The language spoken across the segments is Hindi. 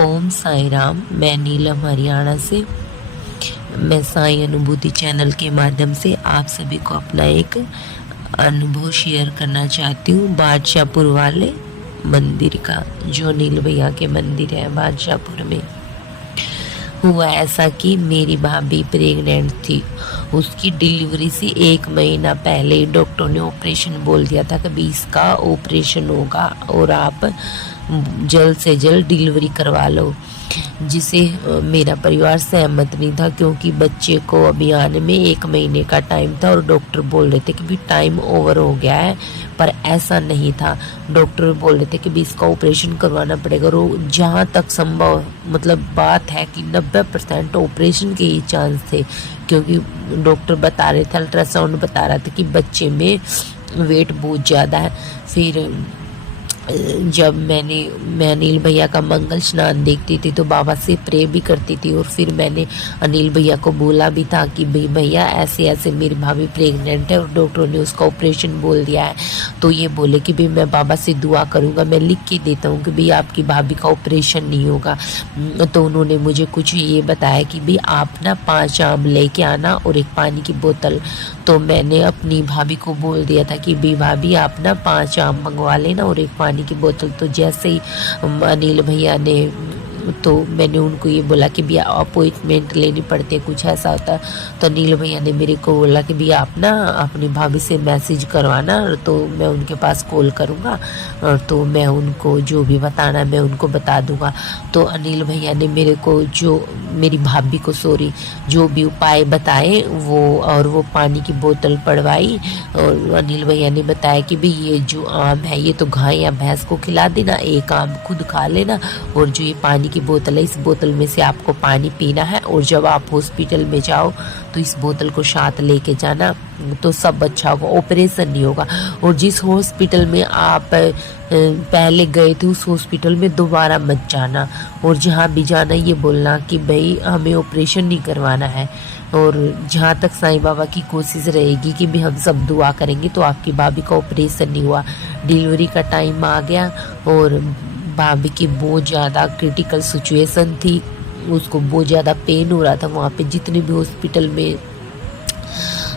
ओम साई राम। मैं नीलम हरियाणा से। मैं साई अनुभूति चैनल के माध्यम से आप सभी को अपना एक अनुभव शेयर करना चाहती हूँ बादशाहपुर वाले मंदिर का, जो नील भैया के मंदिर है बादशाहपुर में। हुआ ऐसा कि मेरी भाभी प्रेग्नेंट थी। उसकी डिलीवरी से 1 महीना पहले ही डॉक्टर ने ऑपरेशन बोल दिया था कि भी इसका ऑपरेशन होगा और आप जल्द से जल्द डिलीवरी करवा लो, जिसे मेरा परिवार सहमत नहीं था, क्योंकि बच्चे को अभी आने में 1 महीने का टाइम था और डॉक्टर बोल रहे थे कि भी टाइम ओवर हो गया है। पर ऐसा नहीं था। डॉक्टर बोल रहे थे कि भी इसका ऑपरेशन करवाना पड़ेगा। और जहाँ तक संभव मतलब बात है कि 90% ऑपरेशन के ही चांस थे, क्योंकि डॉक्टर बता रहे थे, अल्ट्रासाउंड बता रहा था कि बच्चे में वेट बहुत ज़्यादा है। फिर जब मैं अनिल भैया का मंगल स्नान देखती थी तो बाबा से प्रे भी करती थी। और फिर मैंने अनिल भैया को बोला भी था कि भाई भैया ऐसे ऐसे मेरी भाभी प्रेग्नेंट है और डॉक्टर ने उसका ऑपरेशन बोल दिया है। तो ये बोले कि भाई मैं बाबा से दुआ करूँगा, मैं लिख के देता हूँ कि भाई आपकी भाभी का ऑपरेशन नहीं होगा। तो उन्होंने मुझे कुछ ये बताया कि भाई आप ना 5 आम लेके आना और एक पानी की बोतल। तो मैंने अपनी भाभी को बोल दिया था कि भाई भाभी आप ना 5 आम मंगवा लेना और एक पानी की बोतल। तो जैसे ही अनिल भैया ने, तो मैंने उनको ये बोला कि भैया अपॉइंटमेंट लेनी पड़ती है, कुछ ऐसा होता है। तो अनिल भैया ने मेरे को बोला कि भैया आप ना अपनी भाभी से मैसेज करवाना, तो मैं उनके पास कॉल करूँगा तो मैं उनको जो भी बताना मैं उनको बता दूँगा। तो अनिल भैया ने मेरे को जो मेरी भाभी को जो भी उपाय बताए वो पानी की बोतल पड़वाई। और अनिल भैया ने बताया कि भाई ये जो आम है ये तो गाय या भैंस को खिला देना, एक आम खुद खा लेना, और जो ये पानी की बोतल है इस बोतल में से आपको पानी पीना है। और जब आप हॉस्पिटल में जाओ तो इस बोतल को साथ लेके जाना, तो सब अच्छा होगा, ऑपरेशन नहीं होगा। और जिस हॉस्पिटल में आप पहले गए थे उस हॉस्पिटल में दोबारा मत जाना। और जहाँ भी जाना ये बोलना कि भाई हमें ऑपरेशन नहीं करवाना है। और जहाँ तक साईं बाबा की कोशिश रहेगी कि भी हम सब दुआ करेंगे तो आपकी भाभी का ऑपरेशन नहीं हुआ। डिलीवरी का टाइम आ गया और भाभी की बहुत ज़्यादा क्रिटिकल सिचुएशन थी, उसको बहुत ज़्यादा पेन हो रहा था। वहाँ पे जितने भी हॉस्पिटल में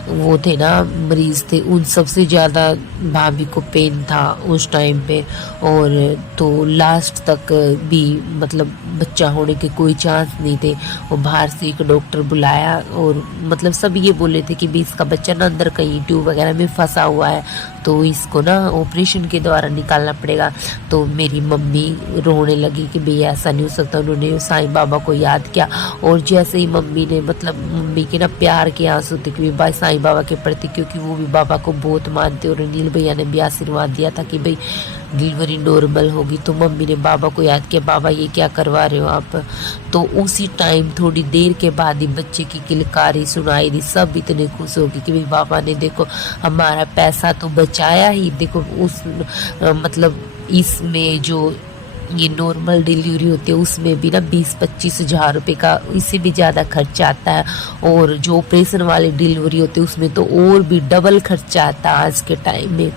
वो थे ना मरीज़ थे, उन सबसे ज़्यादा भाभी को पेन था उस टाइम पे। और तो लास्ट तक भी मतलब बच्चा होने के कोई चांस नहीं थे। और बाहर से एक डॉक्टर बुलाया और मतलब सब ये बोले थे कि भी इसका बच्चा ना अंदर कहीं ट्यूब वगैरह में फंसा हुआ है, तो इसको ना ऑपरेशन के द्वारा निकालना पड़ेगा। तो मेरी मम्मी रोने लगी कि भैया ऐसा नहीं हो सकता। उन्होंने साईं बाबा को याद किया और जैसे ही मम्मी ने मतलब मम्मी के ना प्यार के आंसू थे कि भाई साईं बाबा के प्रति, क्योंकि वो भी बाबा को बहुत मानते। और नील भैया ने भी आशीर्वाद दिया था कि भाई डिलीवरी नॉर्मल होगी। तो मम्मी ने बाबा को याद किया, बाबा ये क्या करवा रहे हो आप। तो उसी टाइम थोड़ी देर के बाद ही बच्चे की किलकारी सुनाई दी। सब इतने खुश हो गए कि भाई बाबा ने देखो हमारा पैसा तो बचाया ही। देखो उस मतलब इसमें जो ये नॉर्मल डिलीवरी होती है उसमें भी ना 20-25 हज़ार रुपये का इससे भी ज़्यादा खर्चा आता है। और जो ऑपरेशन वाली डिलीवरी होती है उसमें तो और भी डबल खर्चा आता है आज के टाइम में।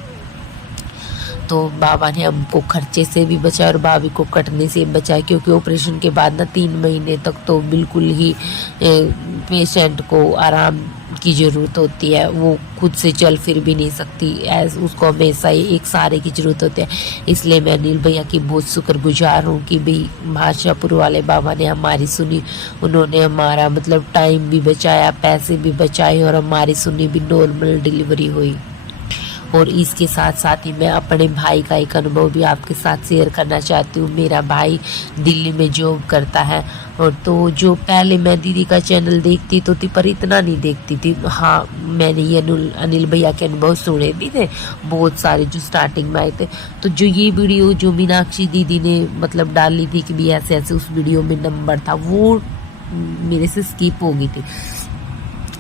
तो बाबा ने हमको खर्चे से भी बचाया और भाभी को कटने से बचाया, क्योंकि ऑपरेशन के बाद ना 3 महीने तक तो बिल्कुल ही पेशेंट को आराम की ज़रूरत होती है। वो खुद से चल फिर भी नहीं सकती, उसको हमेशा ही एक सहारे की ज़रूरत होती है। इसलिए मैं अनिल भैया की बहुत शुक्रगुजार हूँ कि भाई बादशाहपुर वाले बाबा ने हमारी सुनी। उन्होंने हमारा मतलब टाइम भी बचाया, पैसे भी बचाए और हमारी सुनी भी, नॉर्मल डिलीवरी हुई। और इसके साथ साथ ही मैं अपने भाई का एक अनुभव भी आपके साथ शेयर करना चाहती हूँ। मेरा भाई दिल्ली में जॉब करता है। और तो जो पहले मैं दीदी का चैनल देखती तो थी पर इतना नहीं देखती थी। हाँ, मैंने ये अनिल भैया के अनुभव सुने भी थे बहुत सारे जो स्टार्टिंग में आए थे। तो जो ये वीडियो जो मीनाक्षी दीदी ने मतलब डाली थी कि भी ऐसे ऐसे उस वीडियो में नंबर था, वो मेरे से स्किप हो गई थी।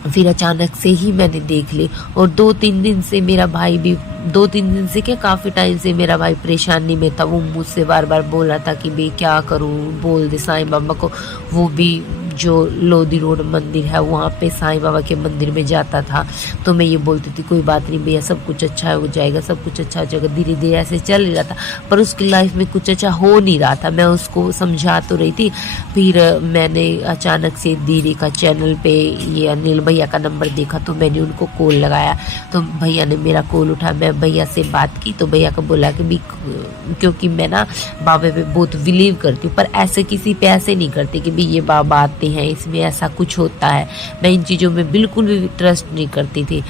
फिर अचानक से ही मैंने देख ली। और 2-3 दिन से मेरा भाई भी 2-3 दिन से क्या काफ़ी टाइम से मेरा भाई परेशानी में था। वो मुझसे बार बार बोल रहा था कि भाई क्या करूँ, बोल दे साईं बाबा को। वो भी जो लोधी रोड मंदिर है वहाँ पे साईं बाबा के मंदिर में जाता था। तो मैं ये बोलती थी कोई बात नहीं भैया, सब कुछ अच्छा हो जाएगा, सब कुछ अच्छा हो जाएगा। धीरे धीरे ऐसे चल ही रहा था, पर उसकी लाइफ में कुछ अच्छा हो नहीं रहा था। मैं उसको समझा तो रही थी। फिर मैंने अचानक से दीदी का चैनल पे ये अनिल भैया का नंबर देखा, तो मैंने उनको कॉल लगाया। तो भैया ने मेरा कॉल उठा, मैं भैया से बात की। तो भैया को बोला कि भी क्योंकि मैं ना बाबा पे बहुत बिलीव करती हूँ, पर ऐसे किसी पे ऐसे नहीं करती कि भी ये बाबा आते हैं इसमें ऐसा कुछ होता है। मैं इन चीज़ों में बिल्कुल भी ट्रस्ट नहीं करती थी।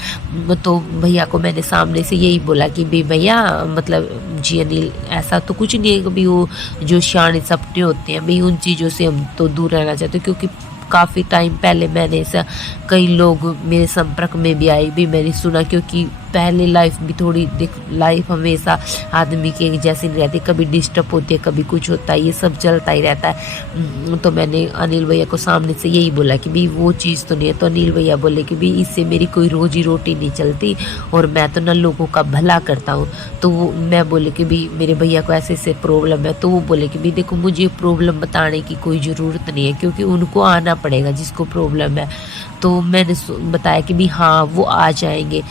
तो भैया को मैंने सामने से यही बोला कि भी भैया मतलब जी अनिल, ऐसा तो कुछ नहीं है कि भी वो जो शान सपने होते हैं भाई उन चीज़ों से हम तो दूर रहना चाहते हैं। क्योंकि काफ़ी टाइम पहले मैंने ऐसा कई लोग मेरे संपर्क में भी आए भी, मैंने सुना। क्योंकि पहले लाइफ भी थोड़ी लाइफ हमेशा आदमी के जैसी नहीं रहती, कभी डिस्टर्ब होती है, कभी कुछ होता है, ये सब चलता ही रहता है। तो मैंने अनिल भैया को सामने से यही बोला कि भी वो चीज़ तो नहीं है। तो अनिल भैया बोले कि भी इससे मेरी कोई रोजी रोटी नहीं चलती और मैं तो ना लोगों का भला करता हूँ। तो वो मैं बोले कि भी मेरे भैया को ऐसे ऐसे प्रॉब्लम है। तो वो बोले कि भी देखो मुझे प्रॉब्लम बताने की कोई ज़रूरत नहीं है, क्योंकि उनको आना पड़ेगा जिसको प्रॉब्लम है। तो मैंने बताया कि भी हाँ वो आ जाएंगे।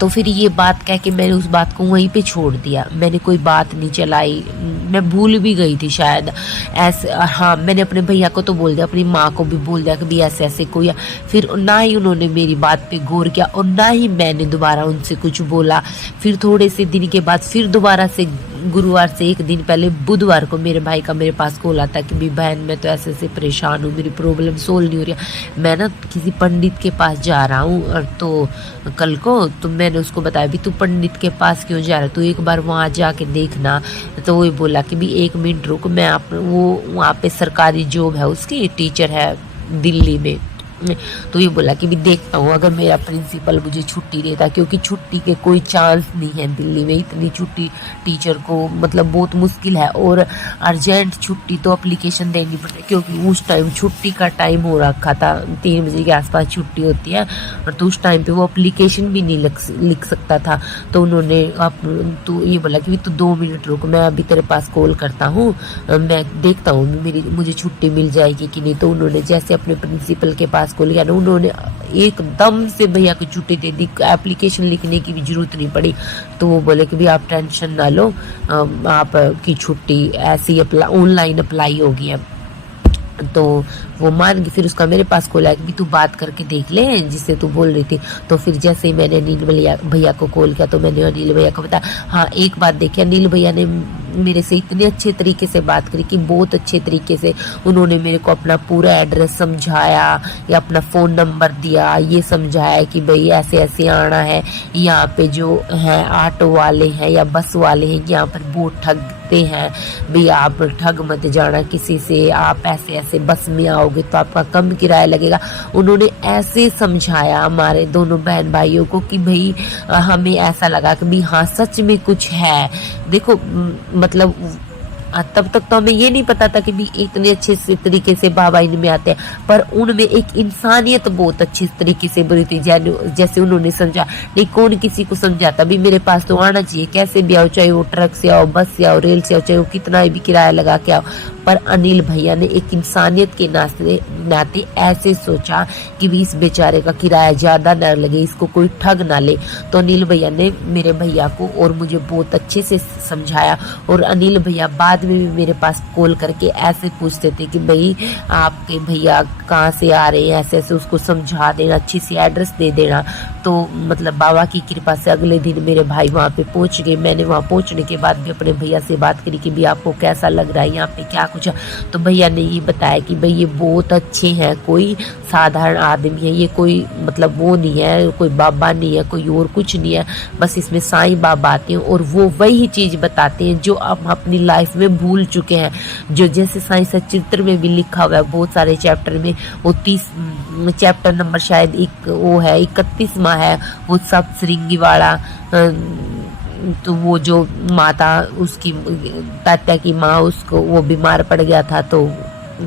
तो फिर ये बात कह के मैंने उस बात को वहीं पे छोड़ दिया, मैंने कोई बात नहीं चलाई। मैं भूल भी गई थी शायद ऐसे। हाँ मैंने अपने भैया को तो बोल दिया, अपनी माँ को भी बोल दिया कि भी ऐसे ऐसे कोई। फिर ना ही उन्होंने मेरी बात पे गौर किया और ना ही मैंने दोबारा उनसे कुछ बोला। फिर थोड़े से दिन के बाद फिर दोबारा से गुरुवार से एक दिन पहले बुधवार को मेरे भाई का मेरे पास कॉल आता कि भी बहन मैं तो ऐसे ऐसे परेशान हूँ, मेरी प्रॉब्लम सोल्व नहीं हो रही है, मैं ना किसी पंडित के पास जा रहा हूँ और तो कल को। तो मैंने उसको बताया भी तू पंडित के पास क्यों जा रहा है, तू एक बार वहाँ जाके देखना। तो वो बोला कि भी 1 मिनट रुक, मैं आप वो वहाँ पे सरकारी जॉब है उसकी, टीचर है दिल्ली में। तो ये बोला कि भी देखता हूँ अगर मेरा प्रिंसिपल मुझे छुट्टी देता, क्योंकि छुट्टी के कोई चांस नहीं है दिल्ली में, इतनी छुट्टी टीचर को मतलब बहुत मुश्किल है। और अर्जेंट छुट्टी तो एप्लीकेशन देनी पड़ती, क्योंकि उस टाइम छुट्टी का टाइम हो रखा था, 3 बजे के आसपास छुट्टी होती है। और तो उस टाइम पे वो एप्लीकेशन भी नहीं लिख सकता था। तो उन्होंने तो ये बोला कि तू 2 मिनट रुक, मैं अभी तेरे पास कॉल करता हूँ, मैं देखता हूँ मुझे छुट्टी मिल जाएगी कि नहीं। तो उन्होंने जैसे अपने प्रिंसिपल के पास को लिया ना, उन्होंने एकदम से भैया को छुट्टी दे दी, एप्लीकेशन लिखने की भी जरूरत नहीं पड़ी। तो वो बोले कि भी आप टेंशन ना लो, आपकी छुट्टी ऐसी ऑनलाइन अप्लाई होगी है। तो वो मान गई। फिर उसका मेरे पास कॉल आया कि भी तू बात करके देख ले जिससे तू बोल रही थी। तो फिर जैसे ही मैंने अनिल भैया को कॉल किया तो मैंने अनिल भैया को बताया। हाँ एक बात देखिए, अनिल भैया ने मेरे से इतने अच्छे तरीके से बात करी कि बहुत अच्छे तरीके से उन्होंने मेरे को अपना पूरा एड्रेस समझाया या अपना फ़ोन नंबर दिया, ये समझाया कि भाई ऐसे ऐसे आना है, यहाँ पे जो है ऑटो वाले हैं या बस वाले हैं यहाँ पर बहुत ठगते हैं, भाई आप ठग मत जाना किसी से, आप ऐसे ऐसे बस में आओगे तो आपका कम किराया लगेगा। उन्होंने ऐसे समझाया हमारे दोनों बहन भाइयों को कि भाई हमें ऐसा लगा कि भाई हाँ सच में कुछ है। देखो मतलब तब तक तो हमें ये नहीं पता था कि भी इतने अच्छे से तरीके से बाबा इनमें आते हैं, पर उनमें एक इंसानियत बहुत अच्छी तरीके से बनी थी। जैसे उन्होंने समझा, नहीं कौन किसी को समझाता भी मेरे पास तो आना चाहिए, कैसे भी आओ, चाहे वो ट्रक से आओ, बस से आओ, रेल से आओ, चाहे वो कितना भी किराया लगा के आओ। पर अनिल भैया ने एक इंसानियत के नाते ऐसे सोचा कि भी इस बेचारे का किराया ज़्यादा न लगे, इसको कोई ठग ना ले। तो अनिल भैया ने मेरे भैया को और मुझे बहुत अच्छे से समझाया। और अनिल भैया बाद में भी मेरे पास कॉल करके ऐसे पूछते थे कि भाई आपके भैया कहाँ से आ रहे हैं, ऐसे ऐसे उसको समझा देना, अच्छी सी एड्रेस दे देना। तो मतलब बाबा की कृपा से अगले दिन मेरे भाई वहाँ पे पहुँच गए। मैंने वहाँ पहुँचने के बाद भी अपने भैया से बात करी कि भी आपको कैसा लग रहा है यहाँ पे, क्या कुछ। तो भैया ने ये बताया कि भाई ये बहुत अच्छे हैं, कोई साधारण आदमी है, ये कोई मतलब वो नहीं है, कोई बाबा नहीं है, कोई और कुछ नहीं है, बस इसमें साईं बाबा आते हैं और वो वही चीज़ बताते हैं जो हम अपनी लाइफ में भूल चुके हैं। जो जैसे साईं सचित्र में भी लिखा हुआ है बहुत सारे चैप्टर में, वो 30 चैप्टर नंबर शायद एक वो है 31वां है, वो सब श्रृंगी वाला। तो वो जो माता उसकी तात्या की माँ उसको वो बीमार पड़ गया था, तो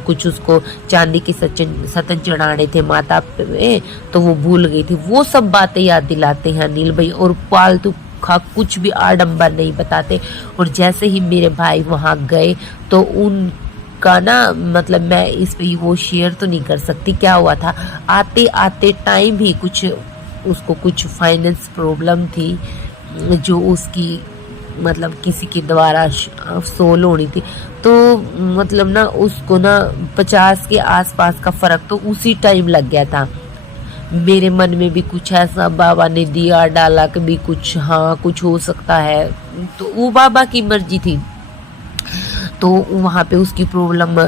कुछ उसको चांदी के सतन चढ़ाने थे माता पे, तो वो भूल गई थी। वो सब बातें याद दिलाते हैं अनिल भाई, और फालतू कुछ भी आडंबर नहीं बताते। और जैसे ही मेरे भाई वहाँ गए तो उसका ना मतलब मैं इस पे वो शेयर तो नहीं कर सकती क्या हुआ था। आते आते टाइम ही कुछ उसको कुछ फाइनेंस प्रॉब्लम थी, जो उसकी मतलब किसी के द्वारा सोल होनी थी। तो मतलब ना उसको ना 50 के आसपास का फ़र्क तो उसी टाइम लग गया था। मेरे मन में भी कुछ ऐसा बाबा ने दिया डाला कि भी कुछ हाँ कुछ हो सकता है, तो वो बाबा की मर्जी थी। तो वहाँ पे उसकी प्रॉब्लम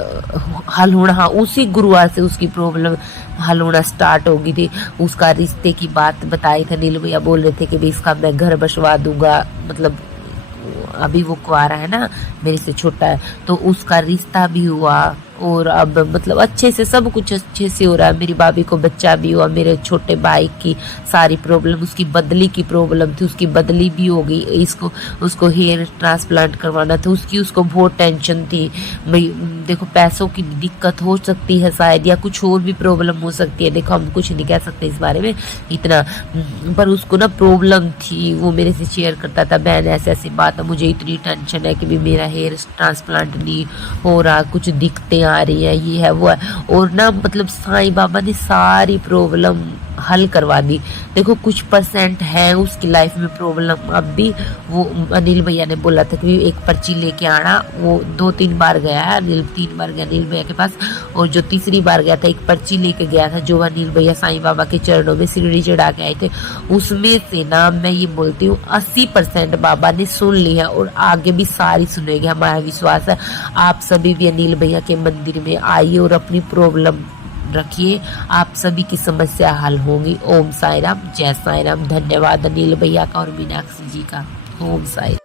हल होना, हाँ उसी गुरुवार से उसकी प्रॉब्लम हल होना स्टार्ट हो गई थी। उसका रिश्ते की बात बताई थी, नील भैया बोल रहे थे कि भाई इसका मैं घर बसवा दूंगा, मतलब अभी वो कुआरा है ना, मेरे से छोटा है, तो उसका रिश्ता भी हुआ और अब मतलब अच्छे से सब कुछ अच्छे से हो रहा है। मेरी भाभी को बच्चा भी हुआ, मेरे छोटे भाई की सारी प्रॉब्लम, उसकी बदली की प्रॉब्लम थी, उसकी बदली भी हो गई। इसको उसको हेयर ट्रांसप्लांट करवाना था, उसको बहुत टेंशन थी। भाई देखो पैसों की दिक्कत हो सकती है शायद, या कुछ और भी प्रॉब्लम हो सकती है, देखो हम कुछ नहीं कह सकते इस बारे में इतना, पर उसको ना प्रॉब्लम थी। वो मेरे से शेयर करता था, बहन ऐसे ऐसी बात है, मुझे इतनी टेंशन है कि भी मेरा हेयर ट्रांसप्लांट नहीं हो रहा, कुछ दिक्कतें आ रही है, ये है वो है। और ना मतलब साईं बाबा ने सारी प्रॉब्लम हल करवा दी। देखो कुछ परसेंट है उसकी लाइफ में प्रॉब्लम अब भी। वो अनिल भैया ने बोला था कि एक पर्ची लेके आना, वो 2-3 बार गया है, 3 बार गया अनिल भैया के पास, और जो तीसरी बार गया था एक पर्ची लेके गया था जो अनिल भैया साईं बाबा के चरणों में सीढ़ी चढ़ा के आए थे। उसमें से ना मैं ये बोलती हूँ 80% बाबा ने सुन लिया और आगे भी सारी सुनेंगे, हमारा विश्वास है। आप सभी भी अनिल भैया के मंदिर में आइए और अपनी प्रॉब्लम रखिए, आप सभी की समस्या हल होगी। ओम साई राम, जय साई राम। धन्यवाद अनिल भैया का और मीनाक्षी जी का। ओम साई।